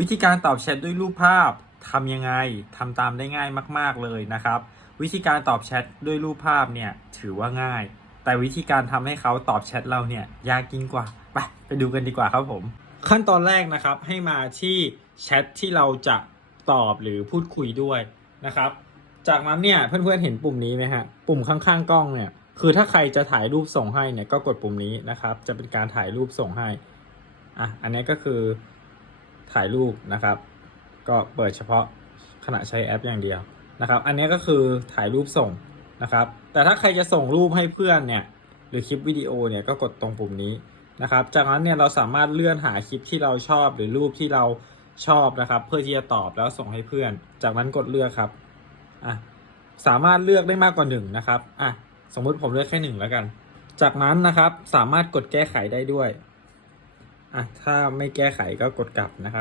วิธีการตอบแชทด้วยรูปภาพทำยังไงทำตามได้ง่ายมาก ๆเลยนะครับ วิธีการตอบแชทด้วยรูปภาพเนี่ยถือว่าง่าย แต่วิธีการทำให้เขาตอบแชทเราเนี่ยยากยิ่งกว่าไปไปดูกันดีกว่าครับผม ขั้นตอนแรกนะครับให้มาที่แชทที่เราจะตอบหรือพูดคุยด้วยนะครับ จากนั้นเนี่ยเพื่อนๆเห็นปุ่มนี้ไหมฮะปุ่มข้างๆกล้องเนี่ยคือถ้าใครจะถ่ายรูปส่งให้เนี่ยก็กดปุ่มนี้นะครับ จะเป็นการถ่ายรูปส่งให้อะอันนี้ก็คือ ถ่ายรูปนะครับ ก็เปิดเฉพาะขณะใช้แอปอย่างเดียวนะครับ อันนี้ก็คือถ่ายรูปส่งนะครับ แต่ถ้าใครจะส่งรูปให้เพื่อนเนี่ยหรือคลิปวิดีโอเนี่ยก็กดตรงปุ่มนี้นะครับ จากนั้นเนี่ยเราสามารถเลื่อนหาคลิปที่เราชอบหรือรูปที่เราชอบนะครับ เพื่อที่จะตอบแล้วส่งให้เพื่อน จากนั้นกดเลือกครับอะสามารถเลือกได้มากกว่าหนึ่งนะครับอะสมมุติผมเลือกแค่หนึ่งแล้วกัน จากนั้นนะครับสามารถกดแก้ไขได้ด้วย อะถ้าไม่แก้ไขก็กดกลับนะครับ